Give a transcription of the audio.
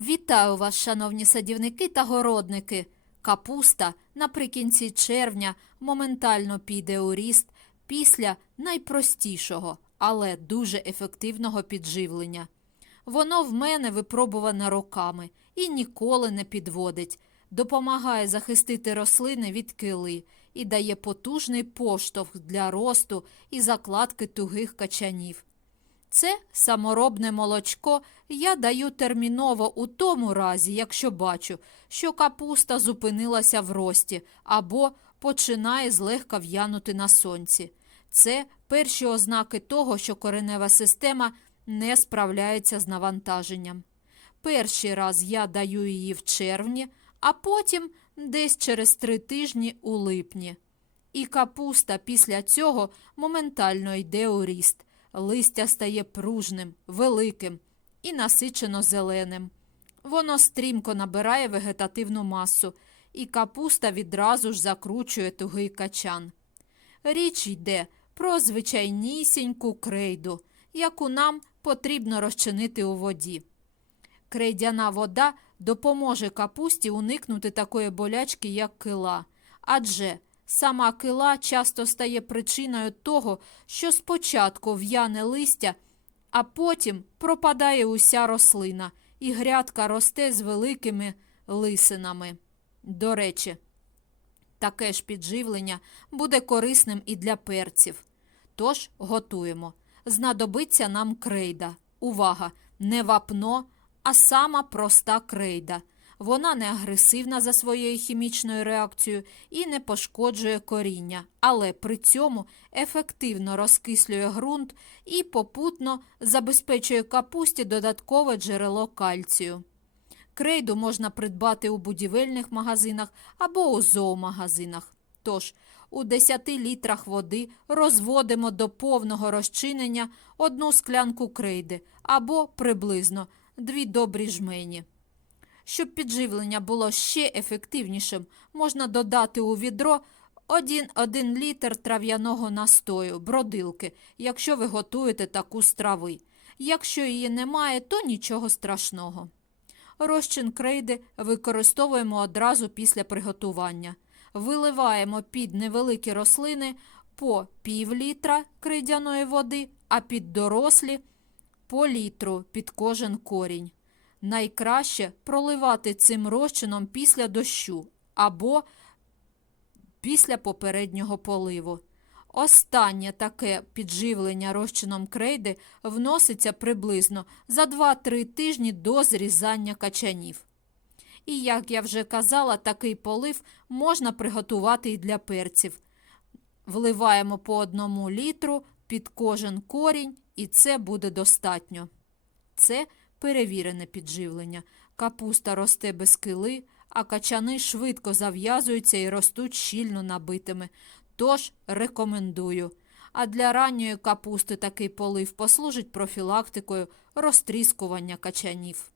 Вітаю вас, шановні садівники та городники. Капуста наприкінці червня моментально піде у ріст після найпростішого, але дуже ефективного підживлення. Воно в мене випробуване роками і ніколи не підводить, допомагає захистити рослини від кили і дає потужний поштовх для росту і закладки тугих качанів. Це саморобне молочко я даю терміново у тому разі, якщо бачу, що капуста зупинилася в рості або починає злегка в'янути на сонці. Це перші ознаки того, що коренева система не справляється з навантаженням. Перший раз я даю її в червні, а потім десь через три тижні у липні. І капуста після цього моментально йде у ріст. Листя стає пружним, великим і насичено зеленим. Воно стрімко набирає вегетативну масу, і капуста відразу ж закручує тугий качан. Річ йде про звичайнісіньку крейду, яку нам потрібно розчинити у воді. Крейдяна вода допоможе капусті уникнути такої болячки, як кила, адже сама кила часто стає причиною того, що спочатку в'яне листя, а потім пропадає уся рослина, і грядка росте з великими лисинами. До речі, таке ж підживлення буде корисним і для перців. Тож готуємо. Знадобиться нам крейда. Увага! Не вапно, а сама проста крейда. Вона не агресивна за своєю хімічною реакцією і не пошкоджує коріння, але при цьому ефективно розкислює ґрунт і попутно забезпечує капусті додаткове джерело кальцію. Крейду можна придбати у будівельних магазинах або у зоомагазинах. Тож, у 10 літрах води розводимо до повного розчинення одну склянку крейди або приблизно дві добрі жмені. Щоб підживлення було ще ефективнішим, можна додати у відро 1, літр трав'яного настою, бродилки, якщо ви готуєте таку страви. Якщо її немає, то нічого страшного. Розчин крейди використовуємо одразу після приготування. Виливаємо під невеликі рослини по пів літра крейдяної води, а під дорослі по літру під кожен корінь. Найкраще проливати цим розчином після дощу або після попереднього поливу. Останнє таке підживлення розчином крейди вноситься приблизно за 2-3 тижні до зрізання качанів. І, як я вже казала, такий полив можна приготувати і для перців. Вливаємо по одному літру під кожен корінь, і це буде достатньо. Це перевірене підживлення. Капуста росте без кили, а качани швидко зав'язуються і ростуть щільно набитими. Тож рекомендую. А для ранньої капусти такий полив послужить профілактикою розтріскування качанів.